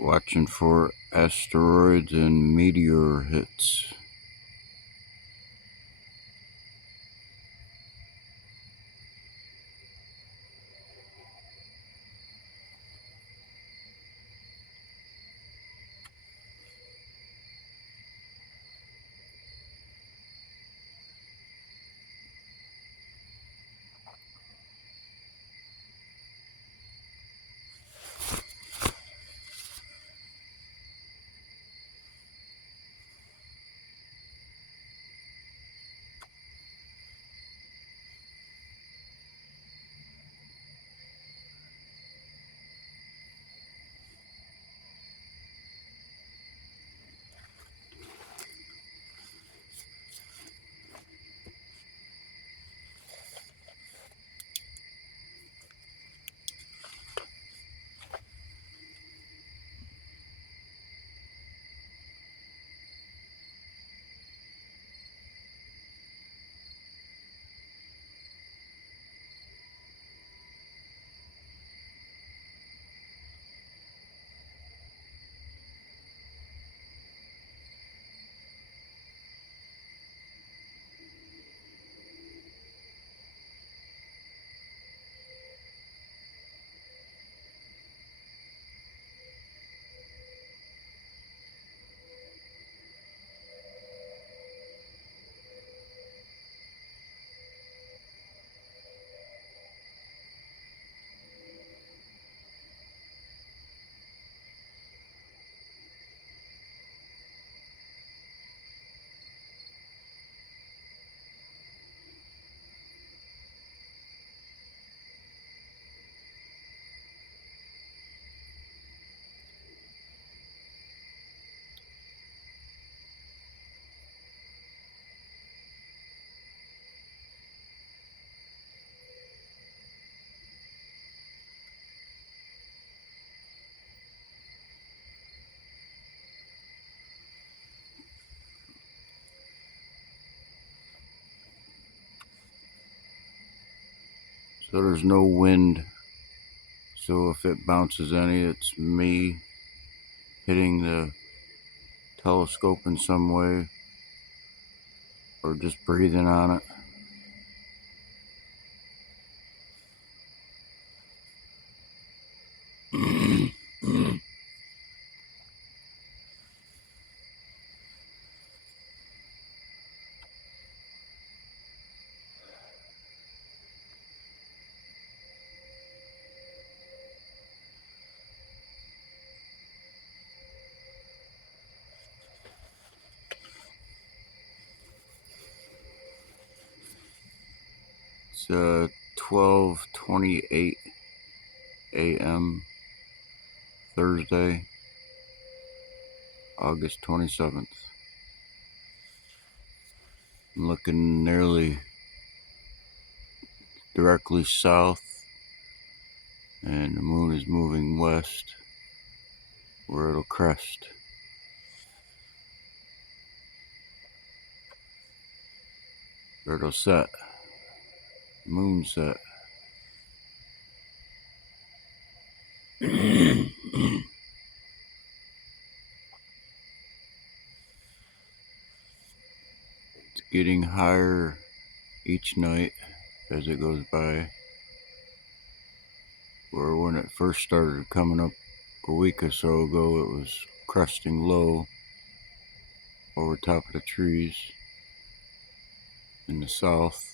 Watching for asteroids and meteor hits. So there's no wind. So if it bounces any, it's me hitting the telescope in some way or just breathing on it. It's 12:28 a.m. Thursday, August 27th. I'm looking nearly directly south, and the moon is moving west where it'll crest. Or it'll set. Moon set. It's getting higher each night as it goes by. Where when it first started coming up a week or so ago, it was cresting low over top of the trees in the south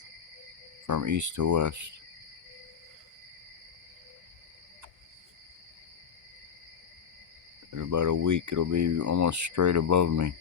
from east to west. In about a week, it'll be almost straight above me.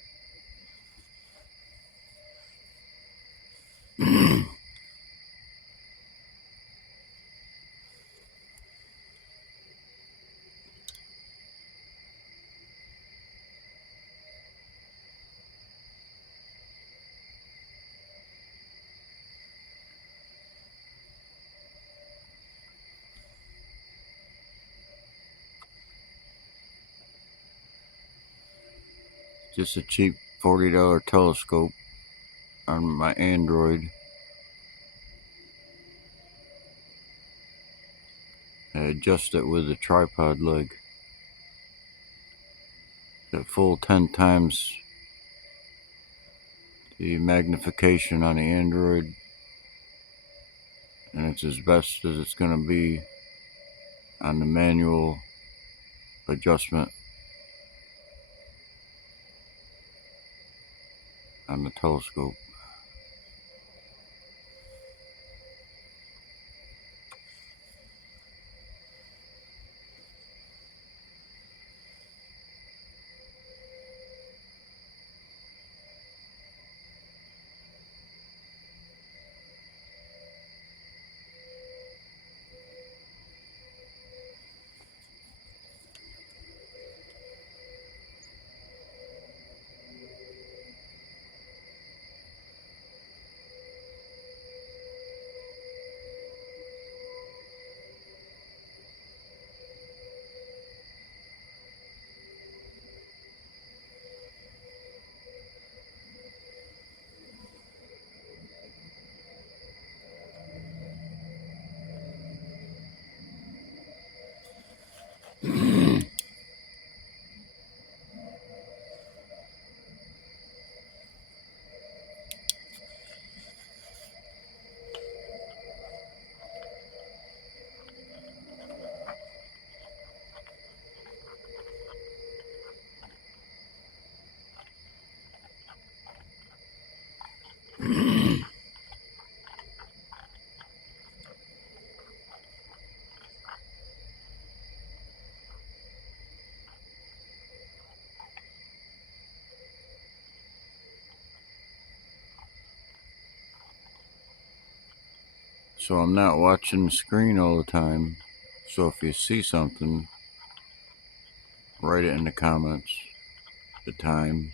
Just a cheap $40 telescope on my Android. I adjust it with a tripod leg. a full 10 times the magnification on the Android, and it's as best as it's going to be on the manual adjustment on the telescope. So I'm not watching the screen all the time. So if you see something, write it in the comments, the time.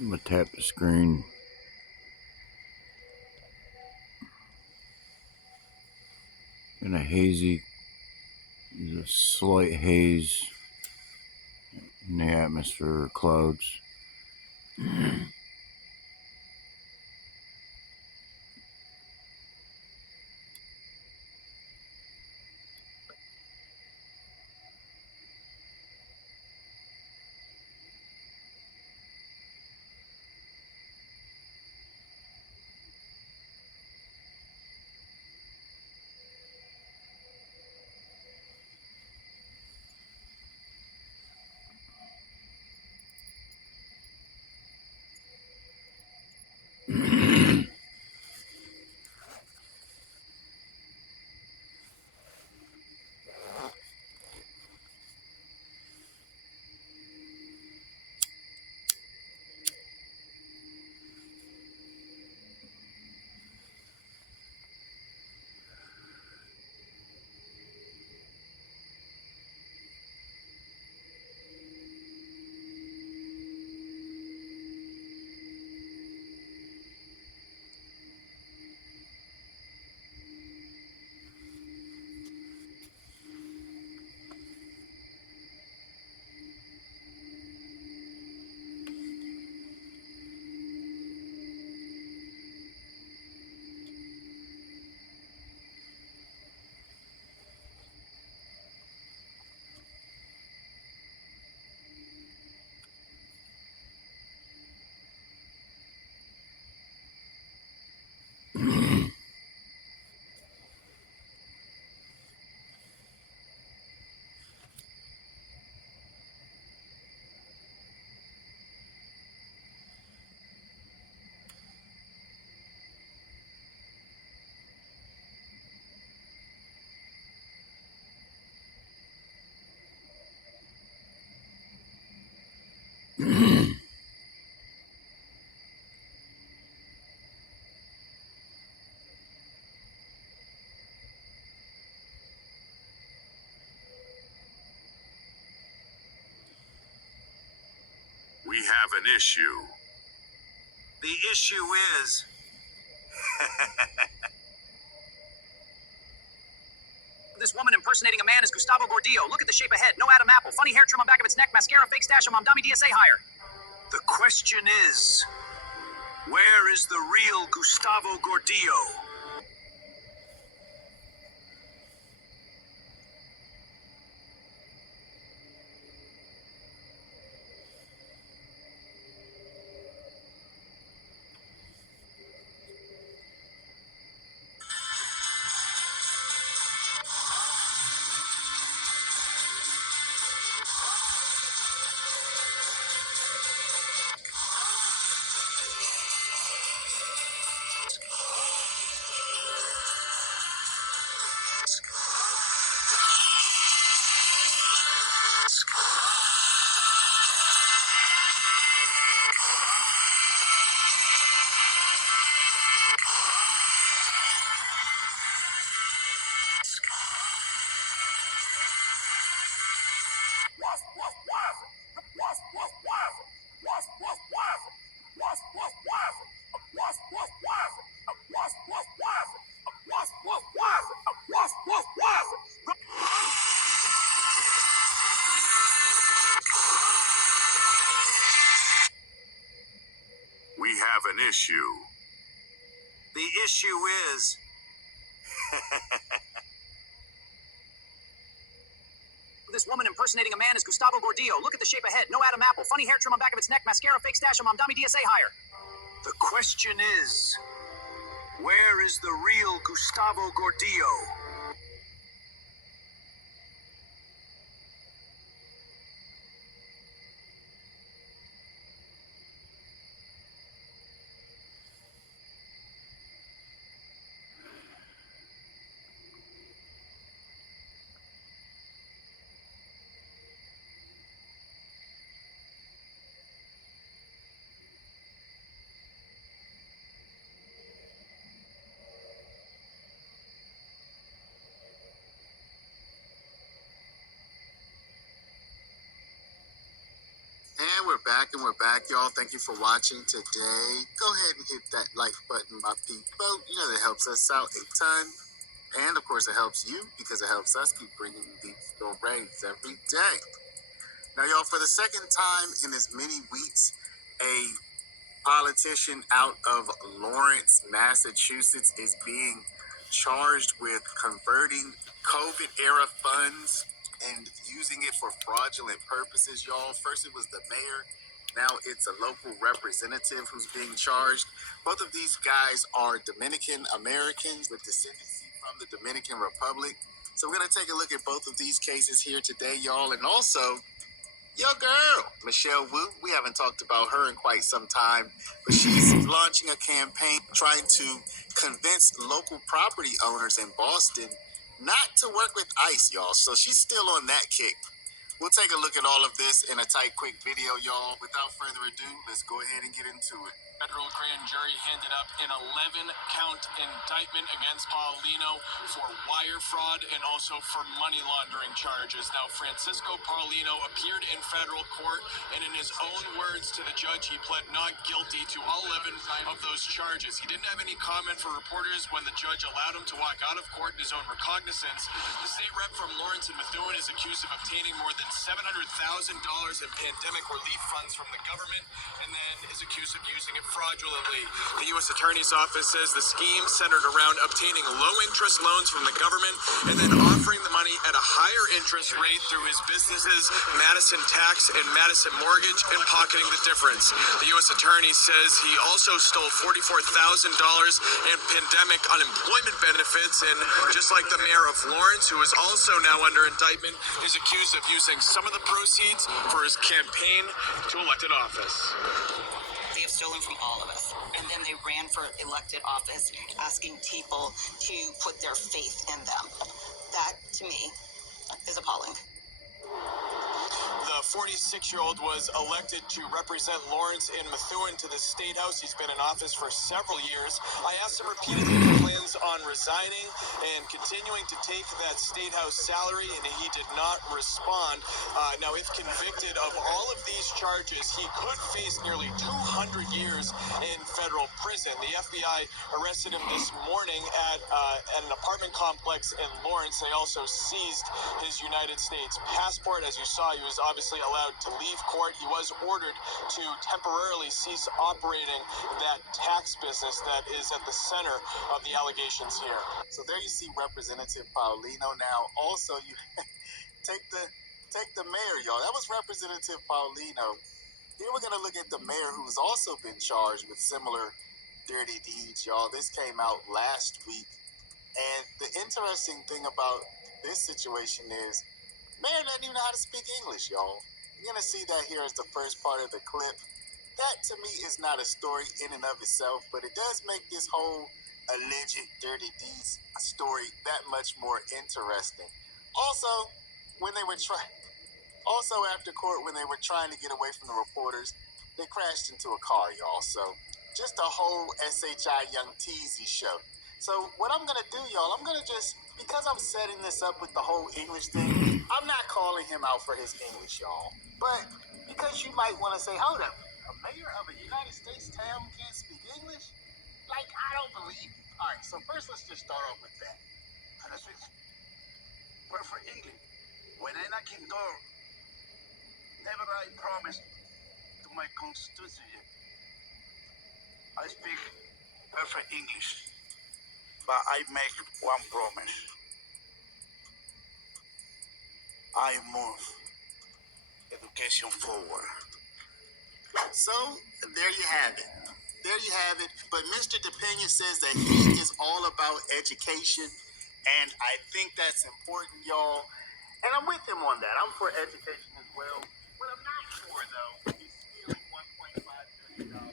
I'm gonna tap the screen. In a hazy, the slight haze in the atmosphere, clouds. We have an issue. The issue is... This woman impersonating a man is Gustavo Gordillo. Look at the shape of head. No Adam Apple. Funny hair trim on back of its neck. Mascara, fake stash on Mamdami DSA hire. The question is, where is the real Gustavo Gordillo? We have an issue. The issue is... This woman impersonating a man is Gustavo Gordillo. Look at the shape of head. No Adam Apple. Funny hair trim on back of its neck. Mascara, fake stash on Mamdami DSA hire. The question is, where is the real Gustavo Gordillo? And we're back, y'all. Thank you for watching today. Go ahead and hit that like button, my people. You know that helps us out a ton. And of course, it helps you because it helps us keep bringing you these stories every day. Now, y'all, for the second time in as many weeks, a politician out of Lawrence, Massachusetts, is being charged with converting COVID era funds and using it for fraudulent purposes, y'all. First, it was the mayor. Now it's a local representative who's being charged. Both of these guys are Dominican Americans with descendancy from the Dominican Republic. So we're going to take a look at both of these cases here today, y'all. And also, your girl, Michelle Wu. We haven't talked about her in quite some time, but she's launching a campaign trying to convince local property owners in Boston not to work with ICE, y'all. So she's still on that kick. We'll take a look at all of this in a tight, quick video, y'all. Without further ado, let's go ahead and get into it. Federal grand jury handed up an 11-count indictment against Paulino for wire fraud and also for money laundering charges. Now, Francisco Paulino appeared in federal court, and in his own words to the judge, he pled not guilty to all 11 of those charges. He didn't have any comment for reporters when the judge allowed him to walk out of court in his own recognizance. The state rep from Lawrence and Methuen is accused of obtaining more than $700,000 in pandemic relief funds from the government, and then is accused of using it fraudulently. The U.S. Attorney's Office says the scheme centered around obtaining low-interest loans from the government and then offering the money at a higher interest rate through his businesses, Madison Tax and Madison Mortgage, and pocketing the difference. The U.S. Attorney says he also stole $44,000 in pandemic unemployment benefits, and just like the mayor of Lawrence, who is also now under indictment, is accused of using some of the proceeds for his campaign to elected office. They have stolen from all of us. And then they ran for elected office, asking people to put their faith in them. That, to me, is appalling. The 46-year-old was elected to represent Lawrence and Methuen to the State House. He's been in office for several years. I asked him repeatedly if he plans on resigning and continuing to take that State House salary, and he did not respond. Now, if convicted of all of these charges, he could face nearly 200 years in federal prison. The FBI arrested him this morning at an apartment complex in Lawrence. They also seized his United States passport. As you saw, he was obviously allowed to leave court. He was ordered to temporarily cease operating that tax business that is at the center of the allegations here. So there you see Representative Paulino. Now, also you take the mayor, y'all. That was Representative Paulino. Here we're gonna look at the mayor, who's also been charged with similar dirty deeds, y'all. This came out last week, and the interesting thing about this situation is, mayor doesn't even know how to speak English, y'all. You're gonna see that here as the first part of the clip. That to me is not a story in and of itself, but it does make this whole alleged dirty deeds story that much more interesting. Also, after court, when they were trying to get away from the reporters, they crashed into a car, y'all. So just a whole SHI Young Teasy show. So what I'm gonna do, y'all, because I'm setting this up with the whole English thing, I'm not calling him out for his English, y'all. But because you might want to say, hold up, a mayor of a United States town can't speak English? Like, I don't believe you. All right, so first let's just start off with that. And I speak perfect English. When I knock in door, never I promise to my constituency. I speak perfect English, but I make one promise. I move education forward. So, there you have it. There you have it. But Mr. DePena says that he is all about education, and I think that's important, y'all. And I'm with him on that. I'm for education as well. What I'm not for, though, is stealing $1.5 billion.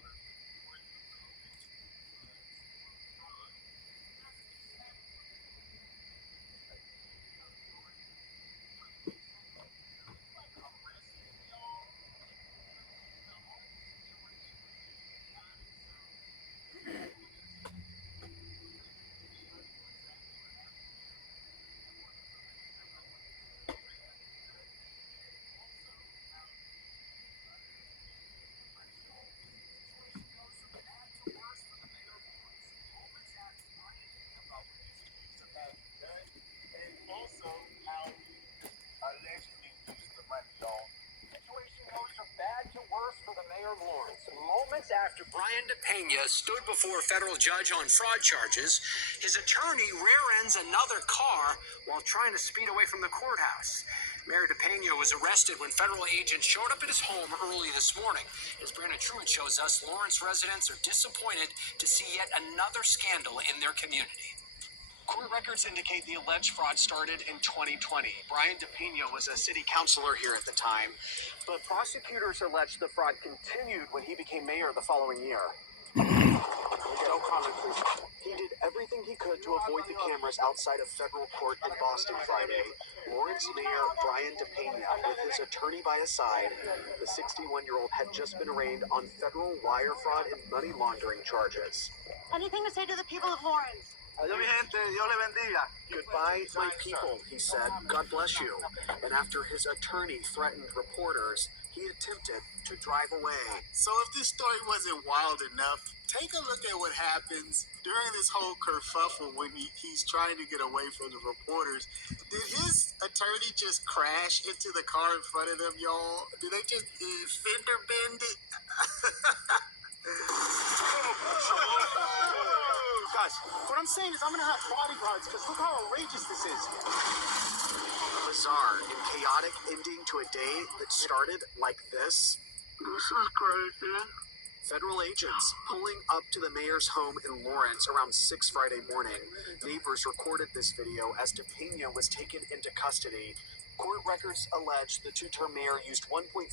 months after Brian DePena stood before a federal judge on fraud charges, his attorney rear-ends another car while trying to speed away from the courthouse. Mayor DePena was arrested when federal agents showed up at his home early this morning. As Brandon Truitt shows us, Lawrence residents are disappointed to see yet another scandal in their community. Court records indicate the alleged fraud started in 2020. Brian DePena was a city councilor here at the time, but prosecutors allege the fraud continued when he became mayor the following year. No comment, please. He did everything he could to avoid the cameras outside of federal court in Boston Friday. Lawrence Mayor Brian DePena, with his attorney by his side, the 61-year-old had just been arraigned on federal wire fraud and money laundering charges. Anything to say to the people of Lawrence? Adiós, mi gente. Dios le bendiga. Goodbye, my people, he said. God bless you. And after his attorney threatened reporters, he attempted to drive away. So if this story wasn't wild enough, take a look at what happens during this whole kerfuffle when he's trying to get away from the reporters. Did his attorney just crash into the car in front of them, y'all? Did they just fender bend it? Guys, what I'm saying is I'm gonna have bodyguards because look how outrageous this is. Bizarre and chaotic ending to a day that started like this. This is crazy. Federal agents pulling up to the mayor's home in Lawrence around 6 Friday morning. Neighbors recorded this video as DePena was taken into custody. Court records allege the two-term mayor used $1.5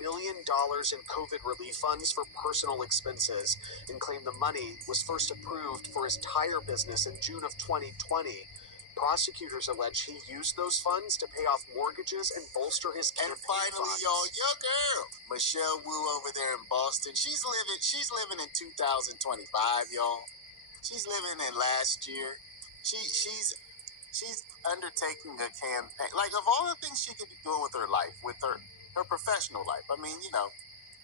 million in COVID relief funds for personal expenses and claimed the money was first approved for his tire business in June of 2020. Prosecutors allege he used those funds to pay off mortgages and bolster his campaign finally, funds. y'all, your girl, Michelle Wu over there in Boston, she's living in 2025, y'all. She's living in last year. She's undertaking a campaign. Like, of all the things she could be doing with her life, with her professional life, I mean, you know,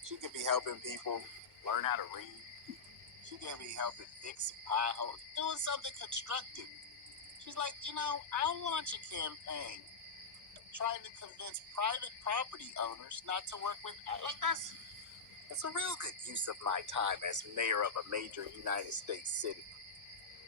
she could be helping people learn how to read. She could be helping fix potholes, doing something constructive. She's like, you know, I'll launch a campaign trying to convince private property owners not to work with, like, that's a real good use of my time as mayor of a major United States city.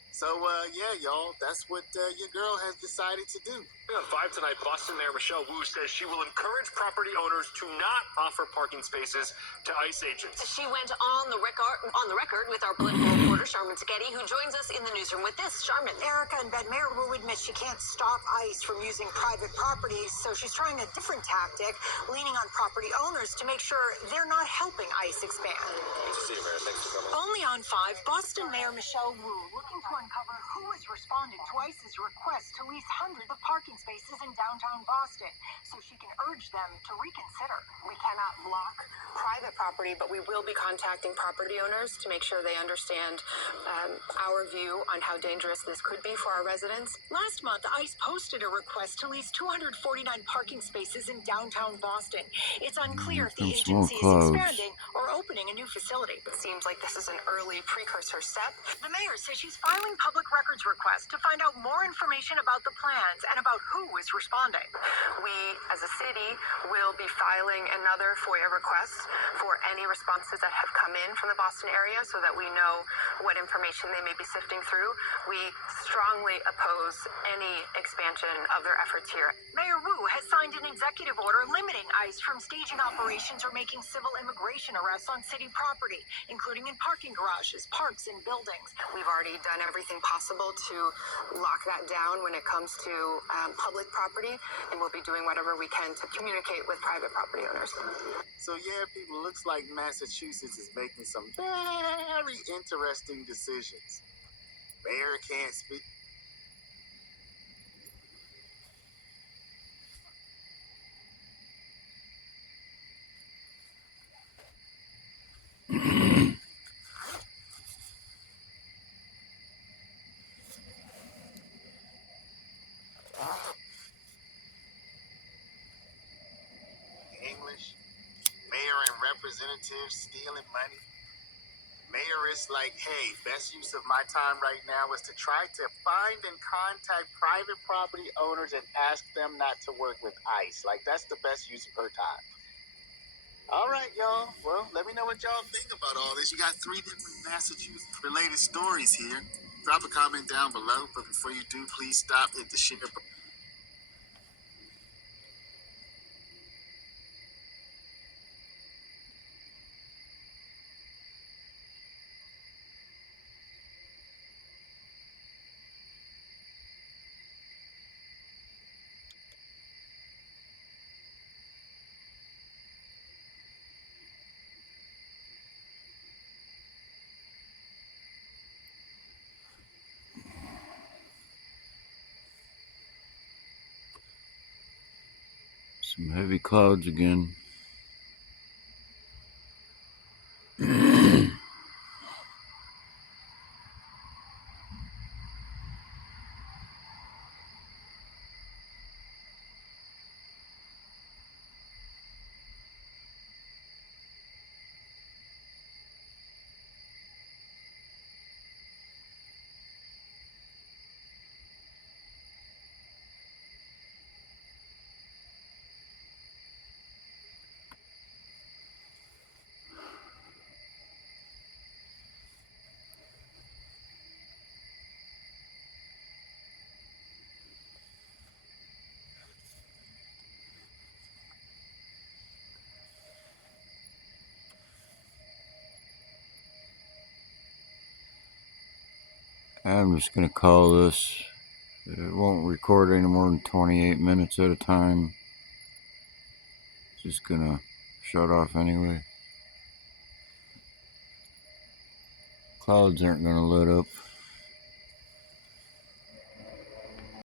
So, yeah, y'all, that's what your girl has decided to do. On 5 tonight, Boston Mayor Michelle Wu says she will encourage property owners to not offer parking spaces to ICE agents. She went on the record with our political reporter, Charmin Sacchetti, who joins us in the newsroom with this. Charmin. Erica and Ben, Mayor Wu admits she can't stop ICE from using private properties, so she's trying a different tactic, leaning on property owners to make sure they're not helping ICE expand. Good to see you, Mayor. Thanks for coming. Only on 5, Boston Mayor Michelle Wu looking to uncover who is responding to ICE's request to lease hundreds of parking spaces in downtown Boston, so she can urge them to reconsider. We cannot block private property, but we will be contacting property owners to make sure they understand our view on how dangerous this could be for our residents. Last month, ICE posted a request to lease 249 parking spaces in downtown Boston. It's unclear if the agency is expanding or opening a new facility. It seems like this is an early precursor step. The mayor says she's filing public records requests to find out more information about the plans and about who is responding. We, as a city, will be filing another FOIA request for any responses that have come in from the Boston area so that we know what information they may be sifting through. We strongly oppose any expansion of their efforts here. Mayor Wu has signed an executive order limiting ICE from staging operations or making civil immigration arrests on city property, including in parking garages, parks, and buildings. We've already done everything possible to lock that down when it comes to public property, and we'll be doing whatever we can to communicate with private property owners. So, yeah, people, looks like Massachusetts is making some very interesting decisions. Mayor can't speak. English, mayor and representatives stealing money. Mayor is like, hey, best use of my time right now is to try to find and contact private property owners and ask them not to work with ICE. Like, that's the best use of her time. All right, y'all. Well, let me know what y'all think about all this. You got 3 different Massachusetts-related stories here. Drop a comment down below, but before you do, please stop, hit the share button. Some heavy clouds again. I'm just gonna call this. It won't record any more than 28 minutes at a time. Just gonna shut off anyway. Clouds aren't gonna let up.